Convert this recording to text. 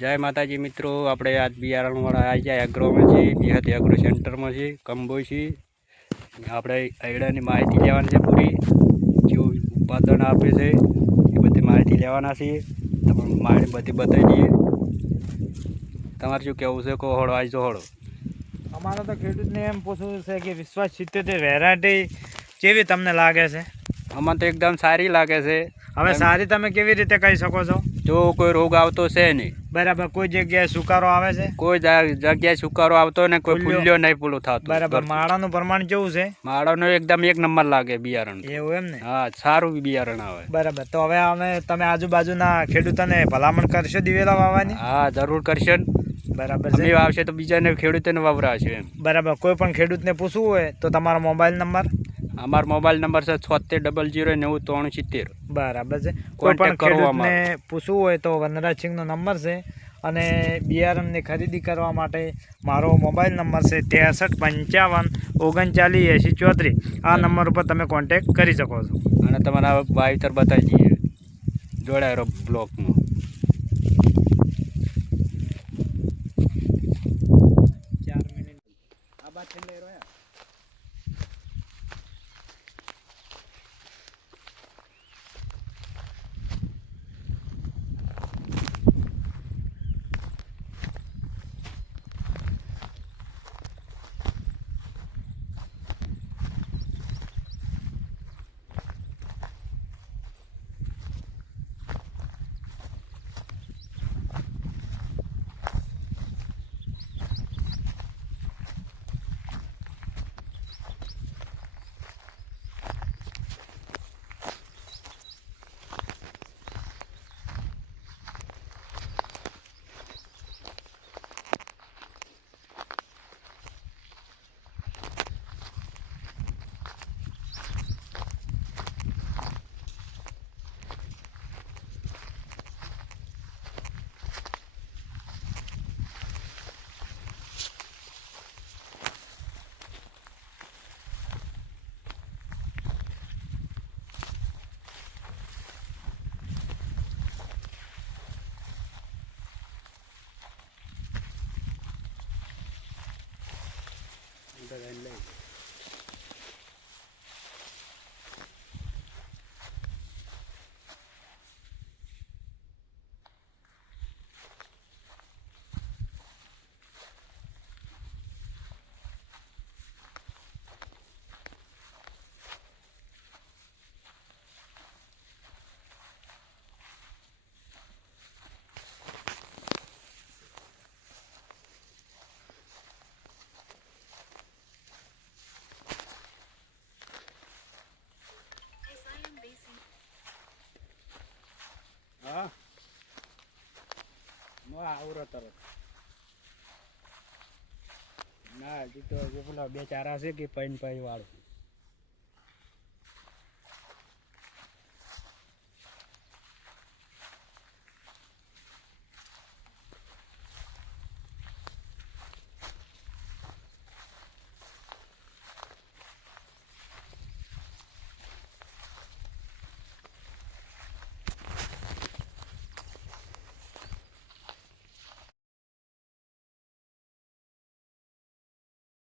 જય માતાજી મિત્રો, આપણે આજ બિયારણવાળા આવી જાય એગ્રોમાં છીએ, બિહાતી એગ્રો સેન્ટરમાં છીએ, કંબોઈ છીએ. આપણે આયડાની માહિતી લેવાની છે પૂરી, જેવું ઉત્પાદન આપે છે એ બધી માહિતી લેવાના છીએ. તમને માહિતી બધી બતાવી દઈએ. તમારે શું કહેવું છે? કહો હળો, આવી જો હળો. અમારે તો ખેડૂતને એમ પૂછવું છે કે વિશ્વાસ 77 વેરાયટી કેવી તમને લાગે છે? અમને તો એકદમ સારી લાગે છે. હવે સારી તમે કેવી રીતે કહી શકો છો? જો કોઈ રોગ આવતો છે નહીં. બરાબર. કોઈ જગ્યાએ સુકારો આવે છે? કોઈ જગ્યાએ સુકારો આવતો ને કોઈ ફૂલ્યો નહીં પૂરું થતું. બરાબર. માળાનું પ્રમાણ કેવું છે? માળાનો એકદમ એક નંબર લાગે બિયારણ. એવું એમ ને? હા, સારું બિયારણ આવે. બરાબર. તો હવે તમે આજુબાજુના ખેડૂતોને ભલામણ કરશો દિવેલા વાવવાની? હા, જરૂર કરશે. બરાબર અમે વાવશે તો બીજાને ખેડૂતોને વવરાશે એમ. બરાબર. કોઈ પણ ખેડૂતને પૂછવું હોય તો તમારો મોબાઈલ નંબર? અમારો મોબાઈલ નંબર છે 7600909370. બરાબર છે. કોઈ પણ ખેડૂતને પૂછવું હોય તો વનરાજસિંહનો નંબર છે અને બિયારણની ખરીદી કરવા માટે મારો મોબાઈલ નંબર છે 6355398034. આ નંબર ઉપર તમે કોન્ટેક્ટ કરી શકો છો. અને તમારા વાવેતર બતાવી દઈએ જોડાયેલો બ્લોકમાં. હા, આવરો તરત ના હજી તો પેલા બે ચારા છે કે પૈન વાળું.